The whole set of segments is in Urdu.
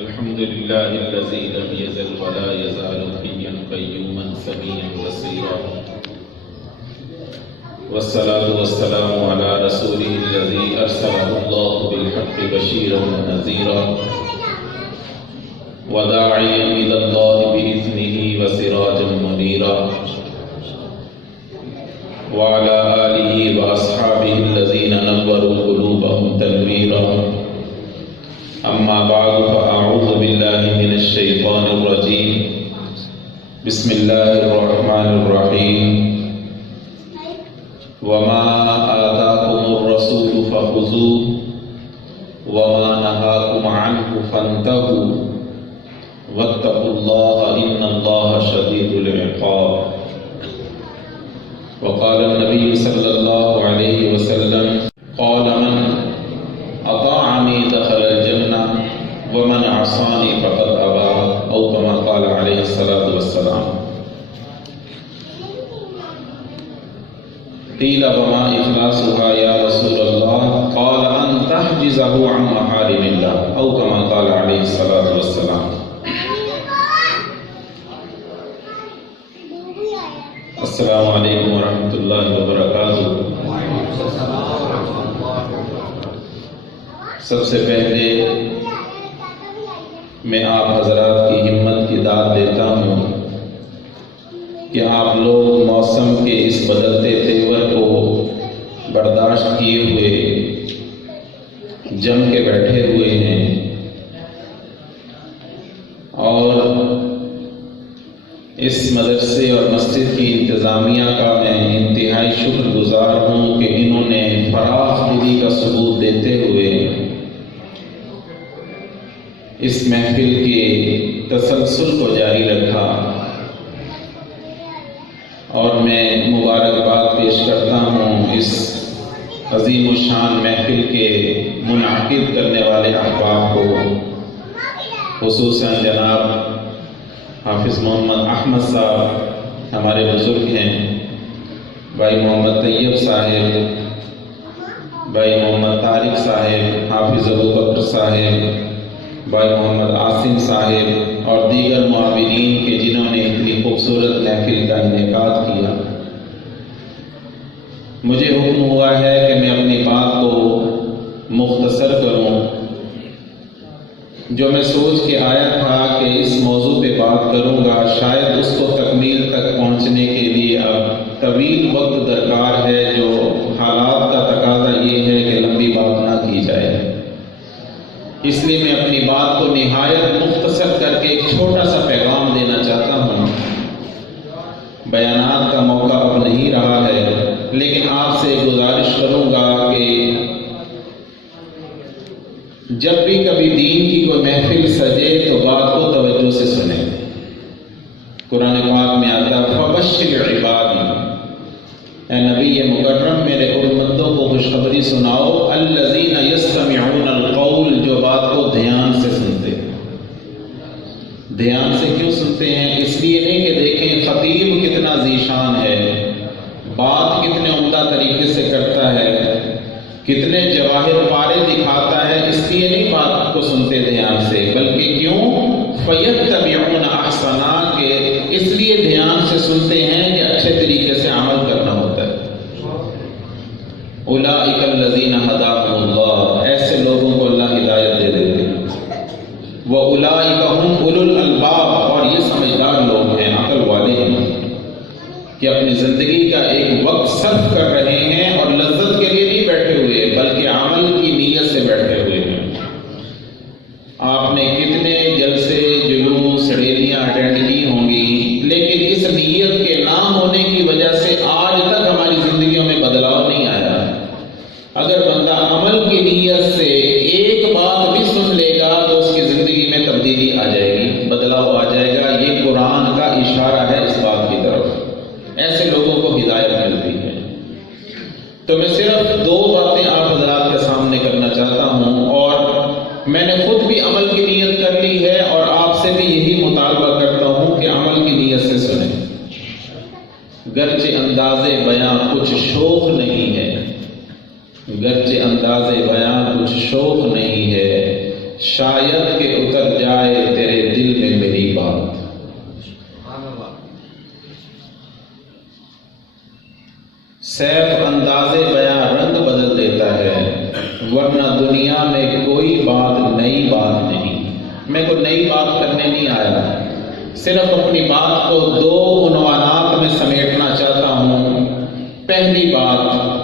الحمد لله الذي لم يزل ولا يزال حيا قيوما سميعا بصيرا، والصلاة والسلام على رسوله الذي أرسله الله بالحق بشيرا ونذيرا وداعيا إلى الله بإذنه وسراجا منيرا، وعلى آله وأصحابه الذين نوروا قلوبهم تنويرا. أما بعد فأعوذ بالله من الشيطان الرجيم. بسم الله الرحمن الرحيم. وما آتاكم الرسول فخذوه وما نهاكم عنه فانتهوا واتقوا الله إن الله شديد العقاب. وقال النبي صلى الله عليه وسلم: قال من أطاعني دخل الجنة ومن عصاني فقد أبى، أو كما قال عليه الصلاة والسلام. قيل وما إخلاصها يا رسول الله؟ قال أن تحجزه عن محارم الله، أو كما قال عليه الصلاة والسلام. السلام علیکم ورحمۃ اللہ وبرکاتہ. سب سے پہلے میں آپ حضرات کی ہمت کی داد دیتا ہوں کہ آپ لوگ موسم کے اس بدلتے تیور کو برداشت کیے ہوئے جم کے بیٹھے ہوئے ہیں، اور اس مدرسے اور مسجد کی انتظامیہ کا میں انتہائی شکر گزار ہوں کہ انہوں نے فراخ دلی کا ثبوت دیتے ہوئے اس محفل کے تسلسل کو جاری رکھا، اور میں مبارکباد پیش کرتا ہوں اس عظیم الشان محفل کے منعقد کرنے والے احباب کو، خصوصاً جناب حافظ محمد احمد صاحب ہمارے بزرگ ہیں، بھائی محمد طیب صاحب، بھائی محمد طارق صاحب، حافظ ابو بکر صاحب، بھائی محمد عاصم صاحب، اور دیگر معاونین کے جنہوں نے اتنی خوبصورت محفل کا انعقاد کیا. مجھے حکم ہوا ہے کہ میں اپنی بات کو مختصر کروں. جو میں سوچ کے آیا تھا کہ اس موضوع پہ بات کروں گا، شاید اس کو تکمیل تک پہنچنے کے لیے اب طویل وقت درکار ہے، جو حالات کا تقاضا یہ ہے کہ لمبی بات نہ کی جائے. اس لیے میں اپنی بات کو نہایت مختصر کر کے ایک چھوٹا سا پیغام دینا چاہتا ہوں. بیانات کا موقع اب نہیں رہا ہے، لیکن آپ سے گزارش کروں گا کہ جب بھی کبھی دین کی کوئی محفل سجے تو بات کو توجہ سے سنیں. قرآن پاک میں آتا ہے فبشر عبادی، اے نبی مکرم میرے امتوں کو خوشخبری سناؤ، الذین یستمعون القول، جو بات کو دھیان سے سنتے ہیں. دھیان سے کیوں سنتے ہیں؟ اس لیے نہیں کہ دیکھیں خطیب کتنا ذیشان ہے، بات کتنے عمدہ طریقے سے کرتا ہے، کتنے جواہر پارے دکھاتا ہے، اس لیے نہیں بات کو سنتے دھیان سے، بلکہ کیوں؟ فَيَتَّبِعُونَ أَحْسَنَا، کہ اس لیے دھیان سے سنتے ہیں کہ اچھے طریقے سے عمل کرنا ہوتا ہے. أُولَئِكَ الَّذِينَ هَدَاهُمُ اللَّهُ، ایسے لوگوں کو اللہ ہدایت دے دیتے ہیں. وَأُولَئِكَ هُمْ أُولُو الْأَلْبَابِ، اور یہ سمجھدار لوگ ہیں، عقل والے ہیں، کہ اپنی زندگی کا ایک وقت صرف کر رہے ہیں اور لذت کے لیے نہیں بیٹھے ہوئے بلکہ عمل کی نیت سے بیٹھے ہوئے ہیں. آپ نے کتنے جلسے، جلوس، ریلیاں اٹینڈ کی ہوں گی، لیکن اس نیت کے نہ ہونے کی وجہ سے آج تک ہماری زندگیوں میں بدلاؤ نہیں آیا. اگر بندہ عمل کی نیت سے ایک بات بھی سن لے گا تو اس کی زندگی میں تبدیلی آ جائے گی، بدلاؤ آ جائے گا. یہ قرآن کا اشارہ ہے اس بات کی طرف. ایسے لوگوں کو ہدایت ملتی ہے. تو میں صرف دو باتیں آپ حضرات کے سامنے کرنا چاہتا ہوں، اور میں نے خود بھی عمل کی نیت کر لی ہے، اور آپ سے بھی یہی مطالبہ کرتا ہوں کہ عمل کی نیت سے سنیں. گرچہ انداز بیاں کچھ شوق نہیں ہے، گرچہ انداز بیاں کچھ شوق نہیں ہے، شاید کہ اتر جائے تیرے دل میں میری بات۔ سیف انداز بیاں رنگ بدل دیتا ہے، ورنہ دنیا میں کوئی بات نئی بات نہیں۔ میں کوئی نئی بات کرنے نہیں آیا، صرف اپنی بات کو دو عنوانات میں سمیٹنا چاہتا ہوں۔ پہلی بات،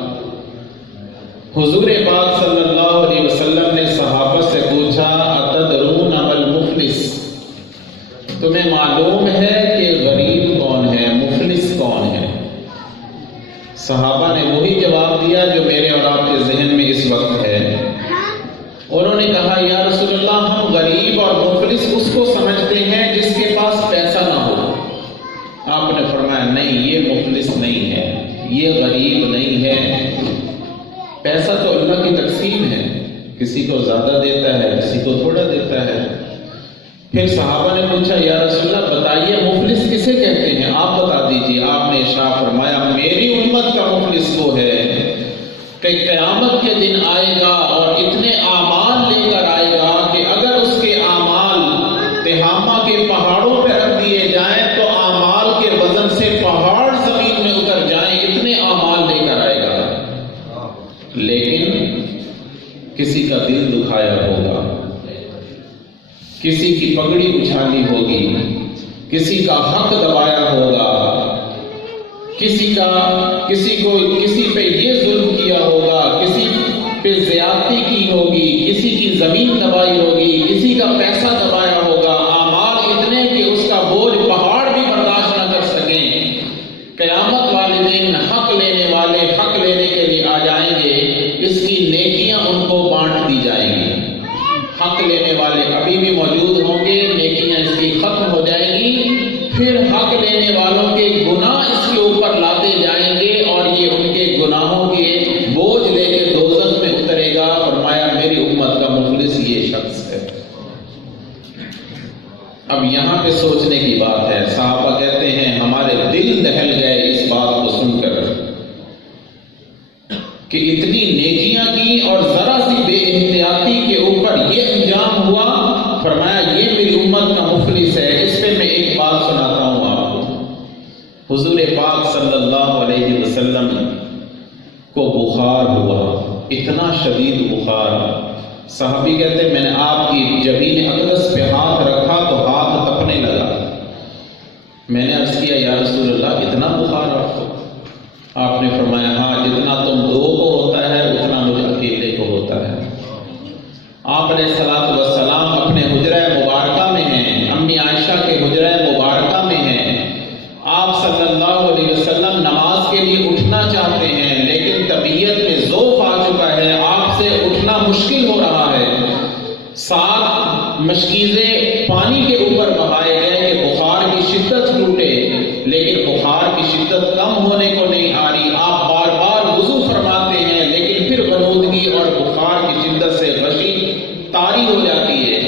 حضور پاک صلی اللہ علیہ وسلم نے صحابہ سے پوچھا اتدرون ما المفلس، تمہیں معلوم ہے کہ غریب کون ہے، مفلس کون ہے؟ صحابہ نے وہی جواب دیا جو میرے اور آپ کے ذہن میں اس وقت ہے۔ انہوں نے کہا یا رسول اللہ، ہم غریب اور مفلس اس کو سمجھتے ہیں جس کے پاس پیسہ نہ ہو۔ آپ نے فرمایا نہیں، یہ مفلس نہیں ہے، یہ غریب نہیں ہے۔ پیسہ تو اللہ کی تقسیم ہے، کسی کو زیادہ دیتا ہے، کسی کو تھوڑا دیتا ہے۔ پھر صحابہ نے پوچھا یا رسول اللہ بتائیے مفلس کسے کہتے ہیں، آپ بتا دیجیے۔ آپ نے ارشاد فرمایا میری امت کا مفلس وہ ہے کہ قیامت کے دن آئے گا اور اتنے اعمال لے کر آئے گا کہ اگر اس کے اعمال تہامہ کے پہاڑوں پہ رکھ دیے جائیں تو اعمال کے وزن سے پہاڑ زمین میں اتر جائیں، اتنے اعمال لے کر آئے گا۔ لیکن کسی کا دل دکھایا ہوگا، کسی کی پگڑی اچھالی ہوگی، کسی کا حق دبایا ہوگا، کسی پہ یہ ظلم کیا ہوگا، کسی پہ زیادتی کی ہوگی، کسی کی زمین دبائی ہوگی، کسی کا پیسہ دبایا ہوگا، اعمال اتنے کہ اس کا بوجھ پہاڑ بھی برداشت نہ کر سکیں۔ قیامت والے دن حق لینے والے حق لینے کے لیے آ جائیں گے، اس کی نیکیاں ان کو بانٹ دی جائیں گی۔ حق لینے والے ابھی بھی موجود ہوں گے، نیکیاں اس کی ختم ہو جائیں گی، پھر حق لینے والوں کے گناہ اس کے اوپر لاتے جائیں گے اور یہ ان کے گناہوں کے بوجھ لے کے دوزخ میں اترے گا۔ فرمایا میری امت کا مفلس یہ شخص ہے۔ اب یہاں پہ سوچنے کی بات ہے، صحابہ کہتے ہیں ہمارے دل دہل گئے اس بات کو سن کر کہ اتنی نیکیاں کی اور ذرا سی بے احتیاطی کے اوپر یہ انجام ہوا۔ فرمایا یہ میری امت کا مفلس ہے۔ اس پہ میں ایک بات سناتا ہوں آپ کو۔ حضور پاک صلی اللہ علیہ وسلم کو بخار ہوا، اتنا شدید بخار، صحابی کہتے ہیں میں نے آپ کی جبین اقدس پہ ہاتھ رکھا تو ہاتھ تپنے لگا۔ میں نے عرض کیا یا رسول اللہ اتنا بخار آپ کو؟ آپ نے فرمایا ہاں، جتنا تم دو کو ہوتا ہے اتنا مجھے اکیلے کو ہوتا ہے۔ آپ علیہ الصلوۃ والسلام اپنے حجرہ مبارکہ میں ہیں، امی عائشہ کے حجرہ مبارکہ میں ہیں۔ آپ صلی اللہ علیہ وسلم نماز کے لیے اٹھنا چاہتے ہیں لیکن طبیعت میں ضعف آ چکا ہے، آپ سے اٹھنا مشکل ہو رہا ہے۔ 7 مشکیزیں پانی کے اوپر بہائے گئے کہ بخار کی شدت ٹوٹے، لیکن بخار کی شدت کم ہونے کو نہیں آ رہی۔ آپ بار بار وضو فرماتے ہیں لیکن پھر غنودگی اور بخار کی شدت سے غشی طاری ہو جاتی ہے۔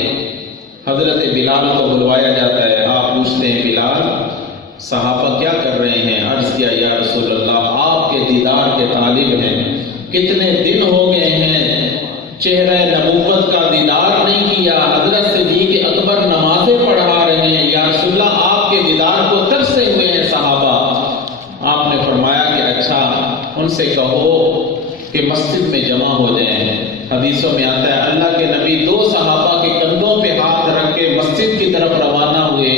حضرت بلال کو بلوایا جاتا ہے۔ آپ پوچھتے ہیں بلال صحابہ کیا کر رہے ہیں؟ عرض کیا یا رسول اللہ آپ کے دیدار کے طالب ہیں، کتنے دن ہو گئے ہیں چہرہ نبوت کا دیدار نہیں کیا، حضرت صدیق اکبر نمازیں پڑھا رہے ہیں، یا رسول اللہ آپ کے دیدار کو ترسے ہوئے ہیں صحابہ۔ آپ نے فرمایا کہ اچھا ان سے کہو کہ مسجد میں جمع ہو جائیں۔ حدیثوں میں آتا ہے اللہ کے نبی 2 صحابہ کے کندھوں پہ ہاتھ رکھ کے مسجد کی طرف روانہ ہوئے۔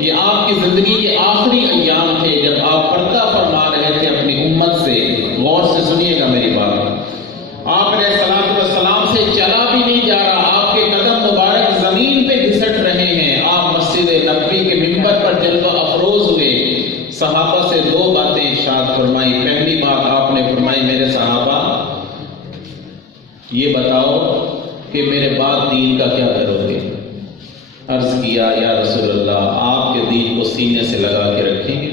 یہ آپ کی زندگی کے آخری ایام تھے جب آپ پردہ فرما رہے تھے اپنی امت سے۔ غور سے سنیے گا میری بات۔ آپ علیہ الصلوۃ والسلام سے چلا بھی نہیں جا رہا، آپ کے قدم مبارک زمین پہ گھسٹ رہے ہیں۔ آپ مسجد نبوی کے منبر پر جلوہ افروز ہوئے۔ صحابہ سے 2 باتیں ارشاد فرمائی۔ پہلی بات آپ نے فرمائی میرے صحابہ یہ بتاؤ کہ میرے بعد دین کا کیا کرو گے؟ عرض کیا یا رسول اللہ آپ کے دین کو سینے سے لگا کے رکھیں گے۔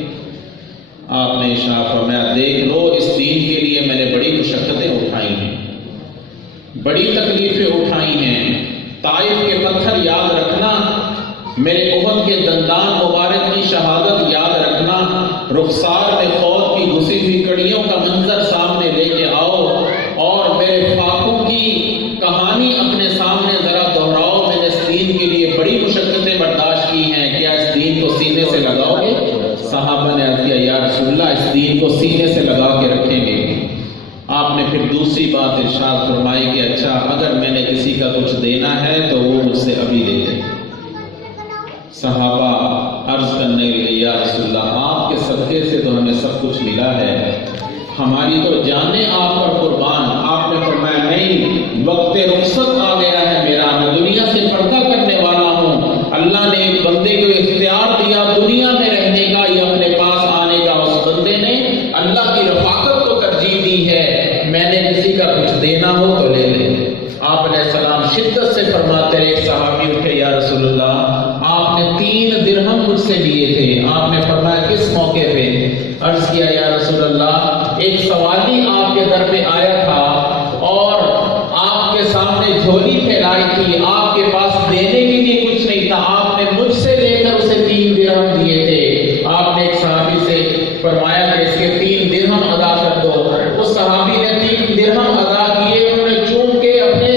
آپ نے ارشاد فرمایا دیکھ لو اس دین کے لیے میں نے بڑی مشقتیں اٹھائی ہیں، بڑی تکلیفیں اٹھائی ہیں۔ طائف کے پتھر یاد رکھنا، میرے احد کے دندان مبارک کی شہادت یاد رکھنا، رخسار میں فوت کی گھسی ہوئی کڑیوں کا منظر سامنے لے کے آؤ اور میرے فاقوں کی کہانی اپنے سامنے ذرا دہراؤ۔ کے لیے بڑی مشقتیں برداشت کی ہیں، کیا اس دین کو سینے سے لگاؤ گے؟ صحابہ نے عرض کیا یا رسول اللہ اس دین کو سینے سے لگا کے رکھیں گے۔ آپ نے پھر دوسری بات ارشاد فرمائی کہ اچھا اگر میں نے کسی کا کچھ دینا ہے تو وہ مجھ سے ابھی لے لے۔ صحابہ عرض کرنے لگے یا رسول اللہ آپ کے صدقے سے تو ہمیں سب کچھ ملا ہے، ہماری تو جانیں آپ پر قربان۔ آپ نے فرمایا نہیں، وقت رخصت آ گیا ہے میرا، میں دنیا سے پردہ کرنے والا ہوں۔ اللہ نے ایک بندے کو اختیار دیا دنیا میں رہنے کا یا اپنے پاس آنے کا، اس بندے نے اللہ کی رفاقت کو ترجیح دی ہے۔ میں نے کسی کا کچھ دینا ہو تو لے لے۔ آپ علیہ السلام شدت سے فرماتے رہے، ایک صحابی اٹھے یا رسول اللہ آپ نے 3 درہم مجھ سے لیے تھے۔ آپ نے فرمایا کس موقع پہ؟ عرض کیا یا رسول اللہ ایک سوالی آپ کے در پہ آیا تھا اور آپ کے سامنے جھولی پھیلائی تھی، آپ کے پاس دینے کے لیے کچھ نہیں تھا، آپ نے مجھ سے لے کر اسے 3 درہم دیے تھے۔ آپ نے ایک صحابی سے فرمایا کہ اس کے 3 درہم ادا کر دو۔ اس صحابی نے 3 درہم ادا کیے، انہوں نے چوم کے اپنے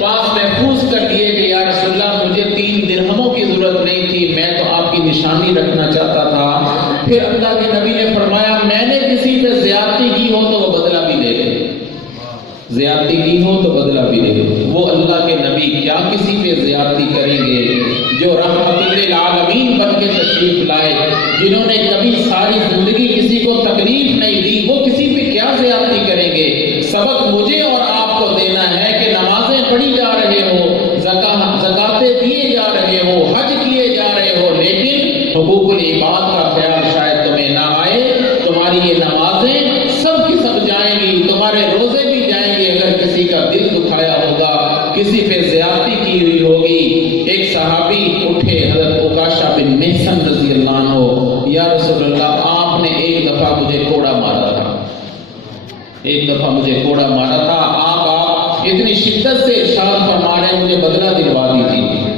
پاس محفوظ کر دیے کہ یا رسول اللہ مجھے 3 درہموں کی ضرورت نہیں تھی، میں تو آپ کی نشانی رکھنا چاہتا تھا۔ پھر اللہ کے نبی نے فرمایا میں نے کسی پہ زیادتی کی ہو تو وہ بدلہ بھی لے لے، زیادتی کی ہو تو بدلہ بھی لے لے۔ وہ اللہ کے نبی کیا کسی پہ زیادتی کریں گے جو رحمت للعالمین بن کے تشریف لائے، جنہوں نے کبھی ساری زندگی کسی کو تکلیف نہیں دی، وہ کسی پہ کیا زیادتی کریں گے؟ سبق مجھے اور آپ کو دینا ہے کہ نمازیں پڑھی جا رہے ہو، زکاتیں دیے جا رہے ہو، حج کیے جا رہے ہو، لیکن حقوق العباد کا خیال شاید تمہیں نہ آئے۔ تمہاری یہ نمازیں سب کی سب جائیں گی، تمہارے روزے بھی جائیں گے اگر کسی کا دل دکھایا ہوگا، کسی پہ زیادتی کی ہوئی ہوگی۔ ایک صحابی اٹھے حضرت عکاشہ بن محصن رضی اللہ عنہ، یا رسول اللہ آپ نے ایک دفعہ مجھے کوڑا مارا تھا، ایک دفعہ مجھے کوڑا مارا تھا، آپ اتنی شدت سے ارشاد فرما رہے ہیں مجھے بدلہ دلوا دیجیے۔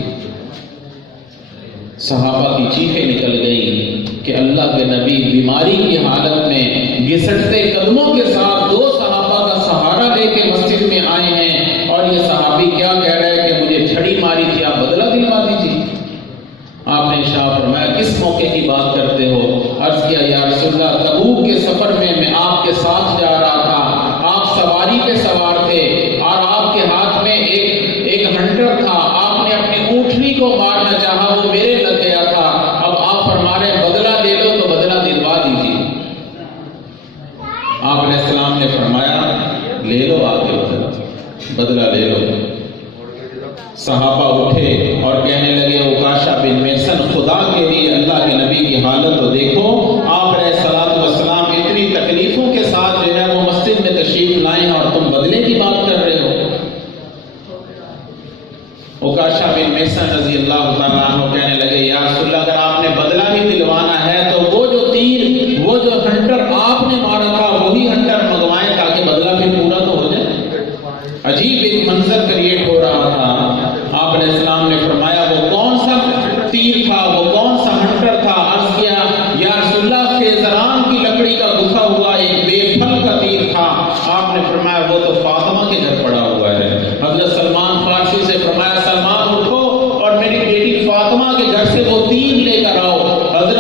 صحابہ کی چیخیں نکل گئیں کہ اللہ کے نبی بیماری کی حالت میں گھسٹتے قدموں کے ساتھ 2 صحابہ کا سہارا لے کے مسجد میں آئے ہیں، اور یہ صحابی کیا کہہ رہے ہیں کہ مجھے چھڑی ماری تھی آپ بدلہ دلوا دیجیے۔ آپ نے ارشاد فرمایا کس موقع کی بات کرتے ہو؟ عرض کیا یا رسول اللہ تبوک کے سفر میں آپ کے ساتھ جا رہا تھا، آپ سواری پہ سوار تھے اور آپ کے ہاتھ میں ایک ہنٹر تھا، آپ نے اپنی اونٹنی کو مارنا چاہا، وہ میرے لگ گیا تھا، اب آپ فرما رہے ہیں بدلہ لے لو تو بدلہ دلوا دیجیے۔ آپ علیہ السلام نے فرمایا لے لو آ کے بدلہ لے لو۔ صحابہ اٹھے اور کہنے لگے عکاشہ بن محصن خدا کے لیے اللہ کے نبی کی حالت تو دیکھو، آپ علیہ السلام اتنی تکلیفوں کے ساتھ جو ہے وہ مسجد میں تشریف لائے اور تم بدلے کی بات کر رہے ہو۔ عکاشہ بن محصن رضی اللہ تعالیٰ عنہ کہنے لگے یا رسول اللہ اگر آپ نے بدلہ بھی دلوانا ہے تو وہ جو تیر، وہ جو ہنٹر آپ نے مارا تھا وہی ہنٹر منگوائیں تاکہ بدلہ بھی پورا تو ہو جائے۔ عجیب ایک منظر کریٹ ہو رہا تھا۔ آپ علیہ السلام نے فرمایا وہ کون سا تیر تھا، وہ کون سا ہنٹر تھا؟ عرض کیا یا رسول اللہ خیزران کی لکڑی کا گتھا ہوا ایک بے پھل کا تیر تھا۔ آپ نے فرمایا وہ تو فاطمہ کے گھر پڑا ہوا ہے۔ حضرت سلمان فارسی سے فرمایا سلمان اٹھو اور میری بیٹی فاطمہ کے گھر سے وہ تیر لے کر آؤ۔ حضرت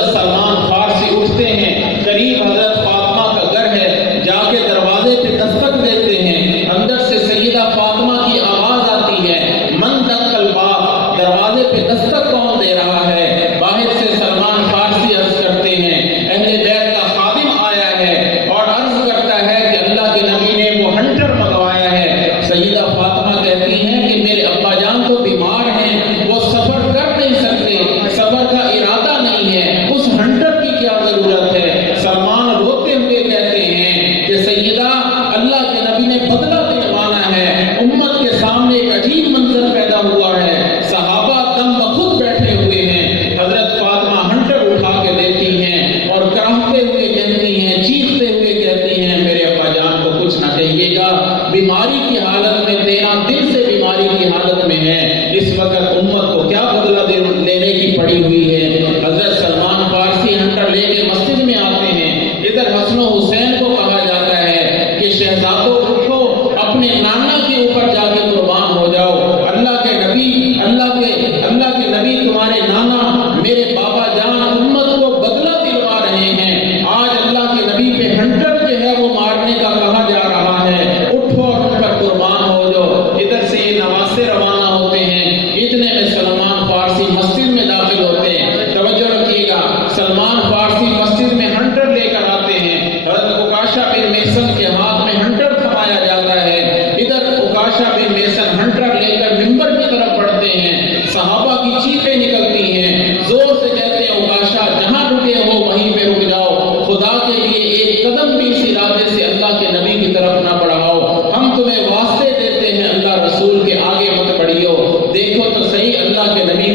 میں سلمان فارسی مسجد میں داخل ہوتے ہیں، توجہ رکھیے گا، سلمان فارسی مسجد میں ہنٹر لے کر آتے ہیں، حضرت عکاشہ بن محصن کے ہاتھ میں ہنٹر تھمایا جاتا ہے، ادھر عکاشہ بن محصن ہنٹر لے کر منبر کی طرف بڑھتے ہیں، صحابہ کی چیخیں نکلتی ہیں، زور سے کہتے ہیں عکاشہ جہاں رکے ہو وہیں پہ رک جاؤ، خدا کے لیے ایک قدم بھی اس ارادے سے اللہ کے نبی کی طرف نہ بڑھاؤ، ہم تمہیں واسطے دیتے ہیں اللہ رسول کے آگے مت بڑھیو۔ دیکھو تو صحیح، اللہ کے نبی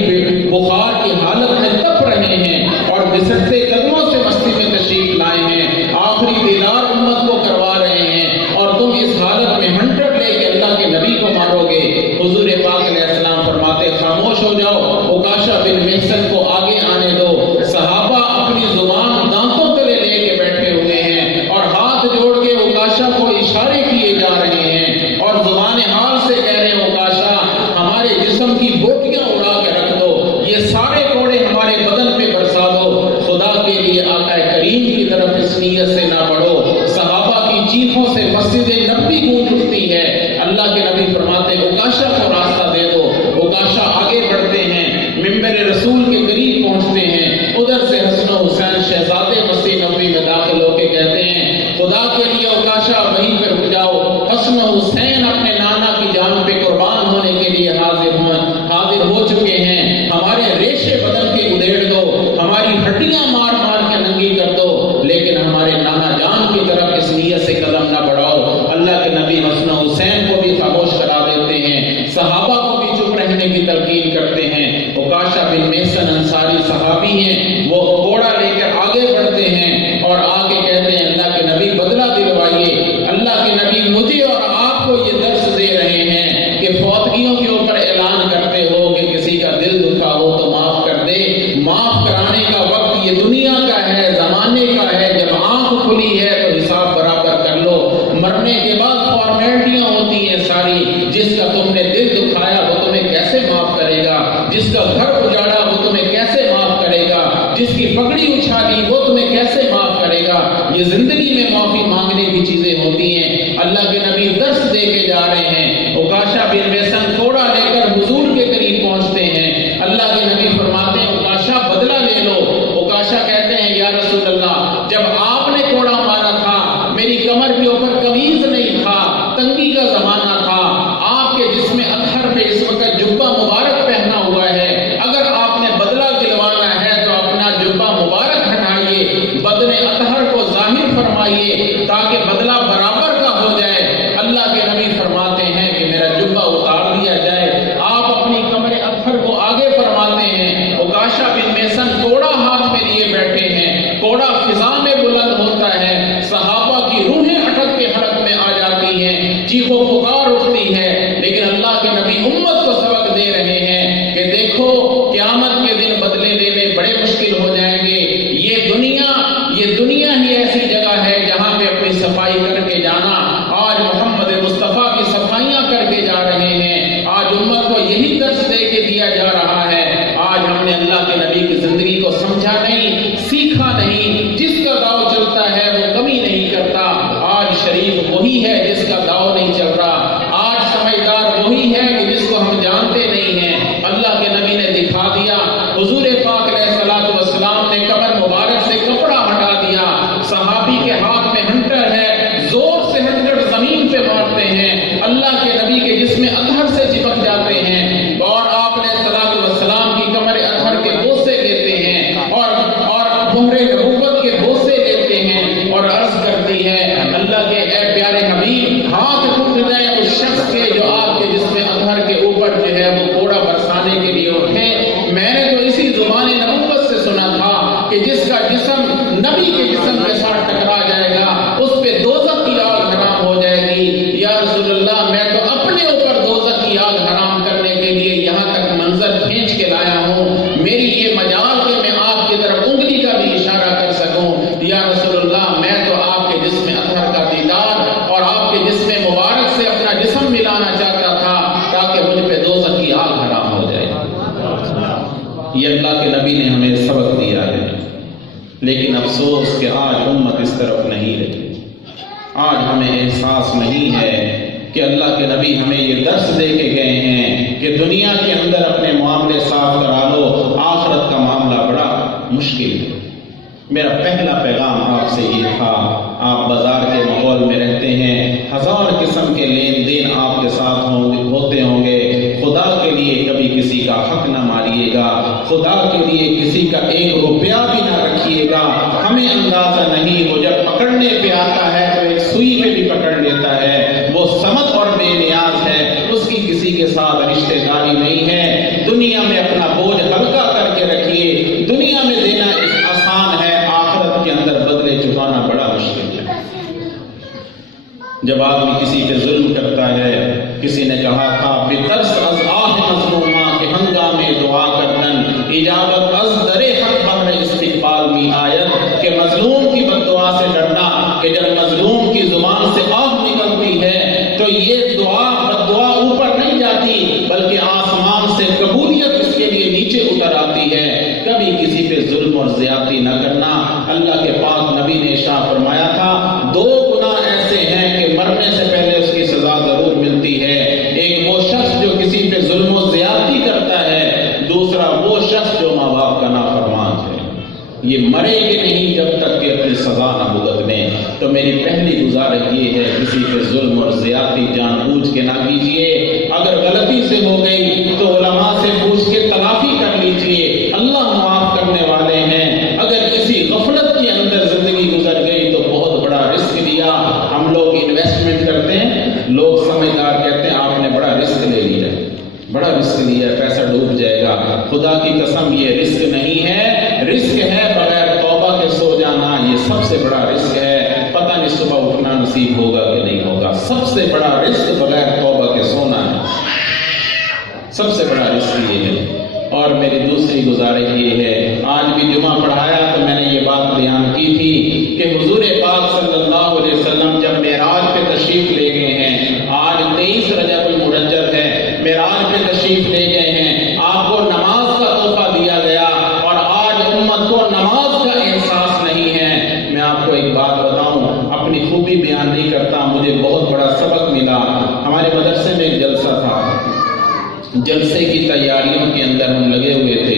بخار کی حالت میں تپ رہے ہیں اور گھسٹتے قدموں سے مسجد میں تشریف لائے ہیں، آخری دیدار امت کو کروا رہے ہیں، اور تم اس حالت میں ہنٹر لے کے اللہ کے نبی کو مارو گے۔ حضور پاک علیہ السلام فرماتے خاموش ہو جاؤ، عکاشہ بن محصن کو آگے آنے دو۔ صحابہ اپنی زبان دانتوں تلے لے کے بیٹھے ہوئے ہیں اور ہاتھ جوڑ کے عکاشہ کو اشارے کیے جا رہے ہیں اور زبان حال سے کہہ رہے ہیں عکاشہ ہمارے جسم کی بوٹیاں اڑا کے رکھ دو، یہ سارے کوڑے ہمارے بدن پہ برسا دو، خدا کے لیے آقا کریم کی طرف اس نیت سے نہ بڑھو۔ صحابہ کی چیخوں سے مسجد نبوی گونج اٹھتی ہے، اللہ کے نبی فرماتے عکاشہ کو راستہ دے دو۔ عکاشہ آگے بڑھتے ہیں، منبر رسول کے قریب پہنچتے ہیں، ادھر سے حسن و حسین شہزادے مسجد نبوی میں داخل ہو کے کہتے ہیں خدا کے لیے عکاشہ وہیں پہ رک جاؤ، حسن و حسین اپنے نانا کی جان پہ قربان ہونے کے لیے حاضر ہو چکے ہیں، ہمارے ریشے بدن کے ادھیڑ دو، ہماری ہڈیاں مار مار کے ننگی کر دو، لیکن ہمارے نانا جان کی طرف اس نیت سے قدم نہ بڑھاؤ۔ اللہ کے نبی حسن و حسین کو بھی خاموش کرا دیتے ہیں، صحابہ کو بھی چپ رہنے کی تلقین کرتے ہیں۔ عکاشہ بن محصن انصاری صحابی ہیں، وہ گھوڑا لے کر آگے بڑھتے ہیں اور آ کے کہتے ہیں اللہ کے نبی بدلہ دلوائیے۔ اللہ کے نبی مجھے اور آپ کو یہ درس دے رہے ہیں کہ فوتگیوں کے اوپر اعلان کرتے ہو کہ کسی کا دل دکھا ہو تو معاف کر دے، معاف کرانے کا وقت یہ دنیا کا ہے، زمانے کا ہے، جب آنکھ کھلی ہے تو حساب برابر کر لو، مرنے کے بعد فارمیلٹیاں ہوتی ہیں ساری، جس کا تم نے دل دکھایا وہ تمہیں کیسے معاف کرے گا، جس کا گھر اجاڑا وہ تمہیں کیسے معاف کرے گا، جس کی پگڑی اچھالی وہ تمہیں کیسے معاف کرے گا۔ یہ زندگی میں معافی مانگنے کی چیزیں ہوتی ہیں، اللہ کے نبی درس دے کے جا رہے ہیں۔ عکاشہ بن محصن تھوڑا لے کر حضور کے قریب پہنچتے ہیں، اللہ کے نبی فرماتے ہیں عکاشہ بدلہ لے لو۔ عکاشہ کہتے ہیں یا رسول اللہ جب آپ نے کوڑا مارا تھا میری کمر کے اوپر قمیض نہیں تھا، تنگی کا زمانہ تھا، آپ کے جسم اطہر پہ اس وقت جبہ مبارک پہنا ہوا ہے، اگر آپ نے بدلہ دلوانا ہے تو اپنا جبہ مبارک ہٹائیے، بدن اطہر کو ظاہر فرمائیے تاکہ بدلہ برابر کا ہو جائے۔ اللہ کے نبی فرماتے ہیں کہ میرا جبہ اتار دیا جائے، آپ اپنی کمر اطہر کو آگے فرماتے ہیں۔ عکاشہ بن محصن کوڑا ہاتھ میں لیے بیٹھے ہیں، کوڑا فضا میں بلند ہوتا ہے، صحابہ کی روحیں اٹک کے حلق میں آ جاتی ہیں، چیخ و پکار اٹھتی ہے، لیکن اللہ کے نبی امت کو سبق دے رہے ہیں کہ دیکھو قیامت کے دن بدلے لینے بڑے مشکل ہو جائیں گے، یہ دنیا ہی ایسی جگہ ہے جہاں پہ اپنی صفائی کر کے جانا۔ آج محمد مصطفیٰ کی صفائیاں کر کے جا رہے ہیں، آج امت کو یہی درس دے کے دیا جا رہا ہے۔ آج ہم نے اللہ کے نبی کی زندگی کو سمجھا نہیں، سیکھا نہیں، جس کا داؤ چلتا ہے وہ کمی نہیں کرتا۔ آج شریف وہی ہے جس کا داؤ نہیں چل رہا، آج سمجھدار وہی ہے کہ جس کو ہم جانتے نہیں ہیں۔ اللہ کے نبی نے دکھا دیا، حضور پاک علیہ الصلوۃ والسلام نے کمر مبارک سے کپڑا ہٹا دیا، صحابی کے ہاتھ میں ہنٹر ہے، زور سے ہنٹر زمین پہ مارتے ہیں، اللہ کے نبی کے جسم اطہر سے چپک جاتے ہیں اور آپ علیہ الصلوۃ والسلام کی کمر اطہر کے بوسے لیتے ہیں اور مہر نبوت کے بوسے لیتے ہیں اور عرض کرتی ہے اللہ کے اے پیارے حبیب ہاتھ اٹھ جائے اس شخص کے جو آپ کے جسم اطہر کے اوپر جو ہے وہ کوڑا برسانے کے لیے اٹھے۔ میں نے تو اسی زبان نبوت سے سنا تھا کہ جس کا جسم نبی کے جسم کے ساتھ ٹکرا جائے گا اس پہ دوزخ کی آگ حرام ہو جائے گی۔ یا رسول اللہ میں تو اپنے اوپر دوزخ کی آگ حرام کرنے کے لیے یہاں تک منظر کھینچ کے لایا ہوں، میری یہ مجال کہ میں آپ کی طرف انگلی کا بھی اشارہ کر سکوں۔ یا رسول اللہ میں تو آپ کے جسم اطہر کا دیدار اور آپ کے جسم مبارک سے اپنا جسم ملانا چاہتا تھا تاکہ مجھ پہ دوزخ کی آگ حرام ہو جائے۔ یہ اللہ کے نبی نے ہمیں سبق دیا ہے، لیکن افسوس کہ آج امت اس طرف نہیں رہی۔ آج ہمیں احساس نہیں ہے کہ اللہ کے نبی ہمیں یہ درس دے کے گئے ہیں کہ دنیا کے اندر اپنے معاملے صاف کرا لو، آخرت کا معاملہ بڑا مشکل ہے۔ میرا پہلا پیغام آپ سے یہ تھا، آپ بازار کے ماحول میں رہتے ہیں، ہزار قسم کے لین دین آپ کے ساتھ ہوتے ہوں گے، خدا کے لیے کبھی کسی کا حق نہ ماریے گا، خدا کے لیے کسی کا ایک روپیہ بھی نہ رکھیے گا۔ ہمیں اندازہ نہیں، وہ جب پکڑنے پہ آتا ہے تو ایک سوئی پہ بھی پکڑ لیتا ہے، وہ سمجھ اور بے نیاز ہے، اس کی کسی کے ساتھ رشتہ داری نہیں ہے۔ دنیا میں اپنا بوجھ ہلکا کر کے رکھیے، دنیا میں دینا آسان ہے، آخرت کے اندر بدلے چکانا بڑا مشکل ہے۔ جب آدمی کسی پہ ظلم کرتا ہے، کسی نے کہا تھا بترس از آہ مظلوماں کے ہنگامے دعا کردن، اجابت از در حق بہر استقبال می آیت، کہ مظلوم کی بد دعا سے ڈرنا، کہ جب مظلوم کی زبان سے آہ نکلتی ہے تو یہ دعا بد دعا اوپر نہیں جاتی بلکہ آسمان سے قبولیت اس کے لیے نیچے اتر آتی ہے۔ کبھی کسی پہ ظلم اور زیادتی نہ کرنا۔ اللہ کے پاک نبی نے ارشاد فرمایا تھا، دو گناہ ایسے ہیں کہ مرنے سے پہلے اس کی سزا ضرور ملتی ہے، ایک وہ شخص جو کسی پہ ظلم و زیادتی کرتا ہے، دوسرا وہ شخص جو ماں باپ کا نافرمان ہے۔ یہ مرے گے نہیں جب تک کہ اپنی سزا نہ بھگت لیں۔ تو میری پہلی گزارش یہ ہے، کسی پہ ظلم اور زیادتی جان بوجھ کے نہ کیجیے، اگر غلطی سے ہو گئی تو علماء سے پوچھ کے تلافی کر لیجیے، اللہ معاف کرنے والے ہیں۔ اگر کسی غفلت کے اندر زندگی گزر گئی تو بہت بڑا رسک لیا۔ ہم لوگ انویسٹمنٹ کرتے ہیں، لوگ سمجھدار کہتے ہیں آپ نے بڑا رسک لے لیا، بڑا رسک لیا، پیسہ ڈوب جائے گا۔ خدا کی قسم یہ رسک نہیں ہے، رسک ہے بغیر توبہ کے سو جانا، یہ سب سے بڑا رسک ہے۔ پتہ نہیں صبح اٹھنا نصیب ہوگا کہ نہیں ہوگا، سب سے بڑا رسک بغیر توبہ کے سونا ہے، سب سے بڑا رسک یہ ہے۔ اور میری دوسری گزارش یہ ہے، آج بھی جمعہ پڑھایا تو میں نے یہ بات بیان کی تھی کہ حضور پاک صلی اللہ علیہ وسلم جب معراج پہ تشریف لے گئے ہیں، آج 23 رجب المرجب ہے، معراج پہ تشریف لے گئے ہیں، آپ کو نماز کا تحفہ دیا گیا اور آج امت کو نماز کا احساس نہیں ہے۔ میں آپ کو ایک بات بتاؤں، اپنی خوبی بیان نہیں کرتا، مجھے بہت بڑا سبق ملا۔ ہمارے مدرسے میں ایک جلسہ تھا، جلسے کی تیاریوں کے اندر ہم لگے ہوئے تھے،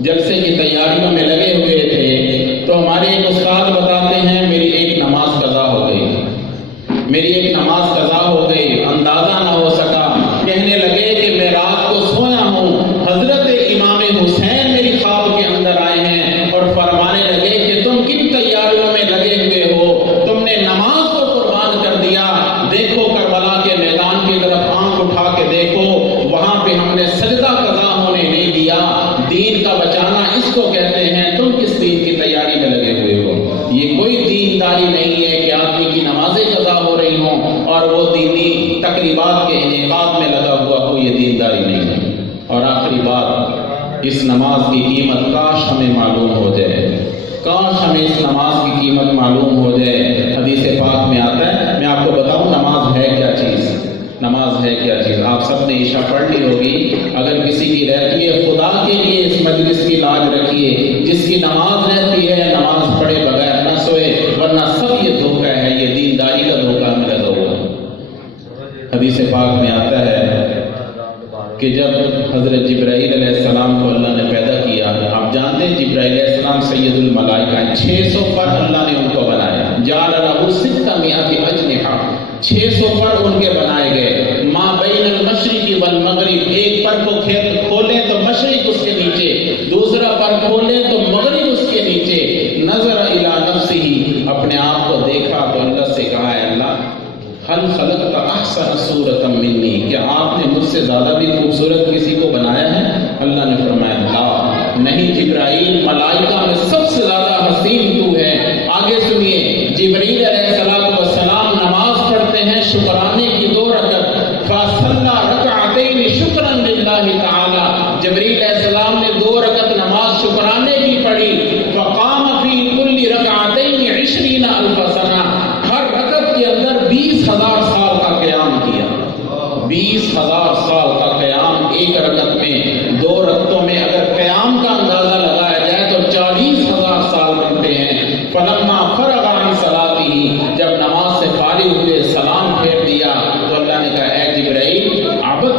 جلسے کی تیاریوں میں لگے ہوئے تھے تو ہمارے ایک استاد بتاتے ہیں میری ایک نماز قضا ہو گئی، میری ایک نماز قضا ہو گئی، اندازہ نہ ہو سکا۔ کہنے لگے کہ میں رات کو سویا ہوں، حضرت امام حسین میری خواب کے اندر آئے ہیں اور فرمانے لگے کہ تم کن تیاریوں میں لگے ہوئے ہو، تم نے نماز کو قربان کر دیا، دیکھو کربلا کے میدان کی طرف آنکھ اٹھا کے دیکھو، وہاں پہ ہم نے سجدہ قضا ہونے نہیں دیا۔ دین کا بچانا اس کو کہتے ہیں، تم کس دین کی تیاری میں لگے ہوئے ہو؟ یہ کوئی دینداری نہیں ہے کہ آدمی کی نمازیں قضا ہو رہی ہوں اور وہ دینی تقریبات کے انعقاد میں لگا ہوا ہو، یہ دینداری نہیں ہے۔ اور آخری بات، اس نماز کی قیمت کاش ہمیں معلوم ہو جائے، کاش ہمیں اس نماز کی قیمت معلوم ہو جائے۔ حدیث پاک میں آتا ہے، میں آپ کو بتاؤں نماز ہے کیا چیز، نماز ہے کیا چیز۔ آپ سب نے عشاء پڑھ لی ہوگی، اگر کسی کی رہتی ہے خدا کے لیے اس مجلس کی لاج رکھیے، جس کی نماز رہتی ہے نماز پڑھے بغیر نہ سوئے، ورنہ سب یہ دھوکہ ہے، یہ دینداری کا دھوکہ میں لگا ہوا ہے۔ حدیث پاک میں آتا ہے کہ جب حضرت جبرائیل علیہ السلام کو اللہ نے پیدا کیا، آپ جانتے ہیں جبرائیل علیہ السلام سید الملائکہ ہیں، 600 پر اللہ نے ان کو بنایا، جعل لہ 600 اجنحہ، 600 پر ان کے بنائے گئے۔ ما بین المشرق والمغرب، ایک پر کو کھولیں تو مشرق اس کے نیچے، دوسرا پر کھولیں تو مغرب اس کے نیچے۔ نظر الی نفسہ، اپنے آپ کو دیکھا تو اللہ سے کہا، ہے اللہ حل خلقت احسن صورتا منی، کیا آپ نے مجھ سے زیادہ بھی خوبصورت کسی کو بنایا ہے؟ اللہ نے فرمایا لا، نہیں جبرائیل، ملائکہ میں سب سے زیادہ حسین تو ہے۔ آگے سنیے، جبرائیل علیہ السلام نماز پڑھتے ہیں شکرانے کی 2 رکعت، فصلی رکعتین شکرا للہ تعالی، جبرائیل علیہ السلام نے 2 رکعت نماز شکرانے کی پڑھی، فقام فی کل رکعتین 20,000 سنہ، ہر رکعت کے اندر 20,000 سال کا قیام کیا، 20,000 سال کا قیام ایک رکعت میں۔ 2 رکعتوں میں اگر قیام کا اندازہ لگایا جائے تو 40,000 سال بنتے ہیں۔ فلما فرغ عن صلاتہ، جب نماز سے فارغ ہوئے سلام پھیر دیا تو اللہ نے کہا، اے جبرائیل عبد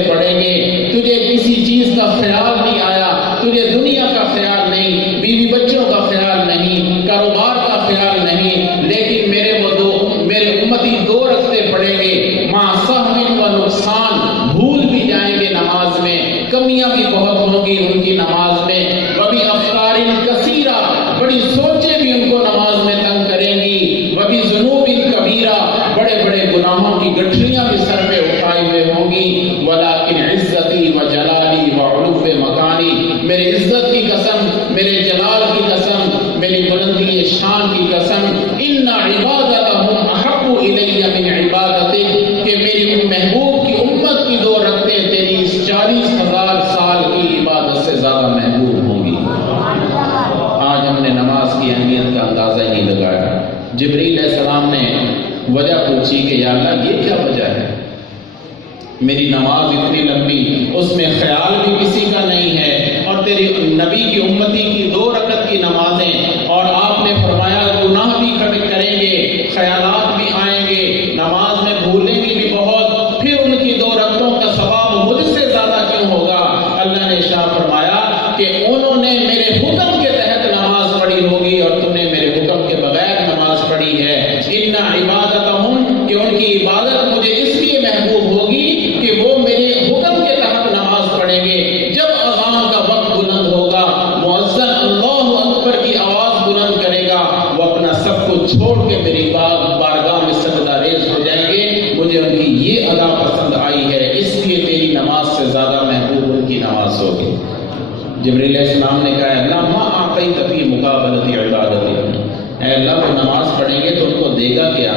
رکتے پڑیں گے، تجھے کسی چیز کا خیال نہیں آیا، تجھے دنیا کا خیال نہیں، بیوی بچوں کا خیال نہیں، کاروبار کا خیال نہیں، لیکن میرے امتی دو رکھتے پڑیں گے، ماں سہو و نقصان، بھول بھی جائیں گے نماز میں، کمیاں بھی بہت ہوں گی ان کی نماز میں، وبی افکار کثیرہ، بڑی سوچیں بھی ان کو نماز میں تنگ کریں گی، وبی ذنوب کبیرہ، بڑے بڑے گناہوں کی گٹھلیاں بھی سر پہ اٹھائے ہوئے ہوں گی، ولیکن عزتی و جلالی و علو مکانی، میرے عزت کی قسم، میرے جلال کی قسم، میری بلندی شان کی قسم، ان عبادتہم احب الی من عبادتک، کہ میری محبوب کی امت کی دو رکھتے تیری اس 40,000 سال کی عبادت سے زیادہ محبوب ہوں گی۔ آج ہم نے نماز کی اہمیت کا اندازہ ہی نہیں لگایا۔ جبریل علیہ السلام نے وجہ پوچھی کہ یا اللہ یہ کیا وجہ ہے، میری نماز اتنی لمبی، اس میں خیال بھی کسی کا نہیں ہے، اور تیری نبی کی امتی کی 2 رکعت کی نمازیں، اور آپ نے فرمایا گناہ بھی کریں گے، خیالات بھی آئیں گے، نماز میں بھولیں گے بھی بہت، پھر ان کی 2 رکعتوں کا ثواب مجھ سے زیادہ کیوں ہوگا؟ اللہ نے ارشاد فرمایا کہ انہوں نے میرے حکم کے تحت نماز پڑھی ہوگی اور تم نے میرے حکم کے بغیر نماز پڑھی ہے۔ ان عبادتہم، کہ ان کی عبادت مجھے اس لیے محبوب ہوگی کہ وہ میرے حکم کے تحت نماز پڑھیں گے۔ جب اذان کا وقت بلند ہوگا، مؤذن اللہ اکبر کی آواز بلند کرے گا، وہ اپنا سب کچھ چھوڑ کے میری بارگاہ میں سجدہ ریز ہو جائیں گے۔ مجھے ان کی یہ ادا پسند آئی ہے، اس لیے تیری نماز سے زیادہ محبوب ان کی نماز ہوگی۔ جبریل علیہ السلام نے کہا اللہ ما اعطیت فی مقابلۃ عبادتی، اے اللہ وہ نماز پڑھیں گے تو ان کو دے گا کیا؟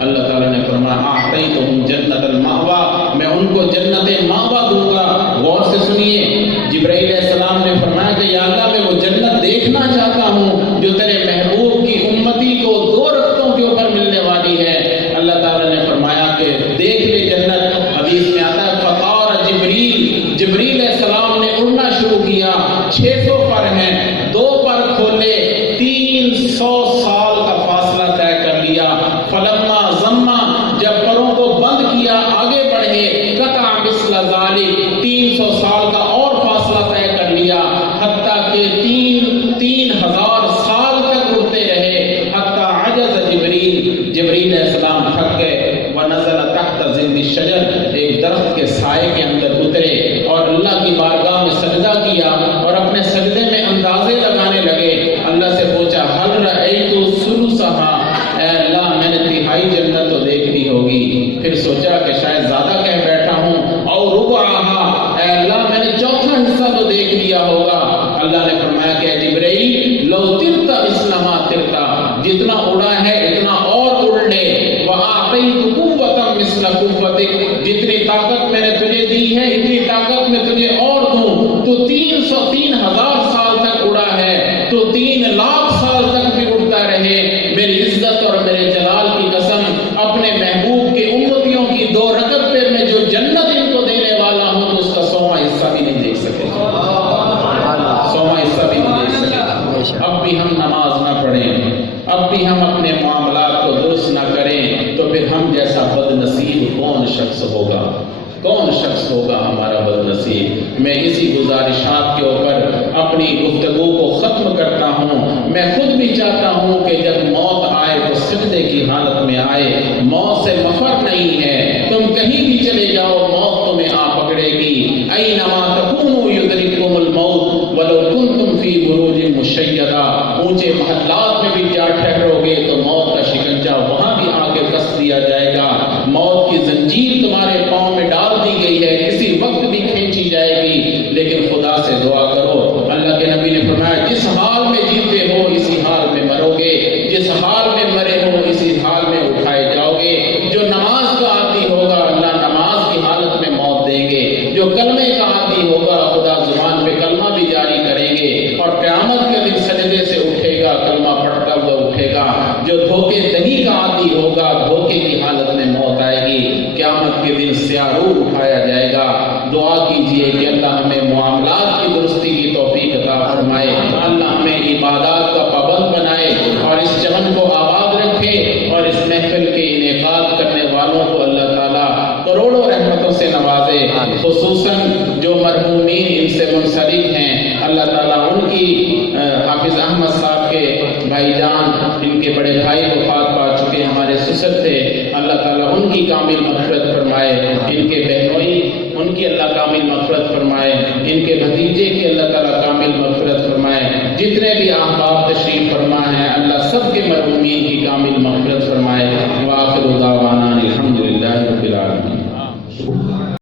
اللہ تعالیٰ نے فرمایا اعطیتہم جنت المأویٰ، میں ان کو جنت مأویٰ دوں گا۔ غور سے سنیے، جبرائیل علیہ السلام نے فرمایا کہ یا اللہ میں وہ جنت دیکھنا چاہتا ہوں جو تیرے محبوب کی امتی کو 2 رکعتوں کے اوپر ملنے والی ہے۔ اللہ تعالیٰ نے فرمایا کہ دیکھ لے جنت۔ حدیث میں آتا ہے فطار جبریل علیہ السلام نے اڑنا شروع کیا، 600 پر ہیں، 2 پر کھولے، 300 سال کا فاصلہ طے کر لیا۔ فلما ضما، جب پروں کو بند کیا آگے بڑھے، قطع مثل ذالک، 300 سال کا اور فاصلہ طے کر لیا، حتیٰ کہ 3000 سال تک اڑتے رہے، حتیٰ عجز جبریل علیہ السلام تھک گئے، ونزل تحت ظل الشجر، ایک درخت کے سائے کے اندر اترے اور اللہ کی بارگاہ میں سجدہ کیا اور اپنے سجدے میں اندازے لگانے لگے۔ اللہ سے پوچھا حل رأیت ثلثھا، اے اللہ میں نے 3/4 جنت تو دیکھ لی ہوگی، پھر سوچا کہ شاید زیادہ کہہ بیٹھا ہوں، اور ربعھا، اے اللہ میں نے 4تھا حصہ تو دیکھ لیا ہوگا۔ اللہ نے فرمایا کہ جبرائیل لو طرت مثل ما طرت، جتنا اڑا ہے اتنا اور اڑ لے، وَأَعْطَيْتُ قُوَّةً مِثْلَ قُوَّتِكَ، جتنی طاقت میں نے تجھے دی ہے اتنی طاقت میں تجھے اور دوں۔ تو 3000 سال تک اڑا ہے، تو 3 لاکھ سال تک بھی اڑتا رہے، میری عزت اور میرے جلال کی قسم، اپنے محبوب کے امتیوں کی 2 رکعت پہ میں جو جنت ان کو دینے والا ہوں تو اس کا 100واں حصہ بھی نہیں دیکھ سکے، 100واں حصہ بھی نہیں دیکھ سکے۔ اب بھی ہم نماز نہ پڑھیں، اب بھی ہم اپنے معاملات کو درست نہ کریں، تو پھر ہم جیسا بد نصیب کون شخص ہوگا؟ کون شخص ہوگا ہمارا بد نصیب؟ میں اسی گزارشات کے اوپر اپنی گفتگو کو ختم کرتا ہوں۔ میں خود بھی چاہتا ہوں کہ جب موت آئے تو سجدے کی حالت میں آئے، موت سے مفر نہیں ہے، تم کہیں بھی چلے جاؤ موت تمہیں آ پکڑے گی۔ اینما تکونوا یدرککم الموت ولو کنتم فی بروج مشیدہ، اونچے محلات میں بھی جا ٹھہرو گے تو موت کا شکنجہ وہاں بھی آگے کس دیا جائے گا، موت کی زنجیر تمہارے پاؤں میں ڈال دی گئی ہے، کسی وقت بھی کھینچی جائے گی، لیکن خدا سے دعا کرو۔ اللہ کے نبی نے فرمایا جس حال میں جیتے ہو اسی حال میں مرو گے، جس حال میں مرے ہو اسی حال میں اٹھائے جاؤ گے۔ جو نماز کا عادی ہوگا اللہ نماز کی حالت میں موت دیں گے، جو کلمے کا عادی ہوگا خدا زبان پہ کلمہ بھی جاری کریں گے، اور قیامت کے دن سجدے سے اٹھے گا، کلمہ پڑھتا ہوا اٹھے گا۔ جو دھوکے دہی کا عادی ہوگا دھوکے کی حالت میں موت آئے گی، قیامت کے دن سیاہ روح اٹھایا جائے گا۔ دعا کیجئے کہ اللہ ہمیں معاملات کی درستی کی توفیق عطا فرمائے، اللہ ہمیں عبادات کا پابند بنائے اور اس چمن کو آباد رکھے، اور اس محفل کے انعقاد کرنے والوں کو اللہ تعالیٰ کروڑوں رحمتوں سے نوازے، خصوصاً بھائی جان، ان کے بڑے بھائی وفات پا چکے ہمارے سسر تھے، اللہ تعالیٰ ان کی کامل مغفرت فرمائے، ان کے بہنوئی ان کی اللہ کامل مغفرت فرمائے، ان کے بھتیجے کی اللہ تعالیٰ کامل مغفرت فرمائے، جتنے بھی احباب تشریف فرما ہیں اللہ سب کے مرحومین کی کامل مغفرت فرمائے۔ وآخر دعوانا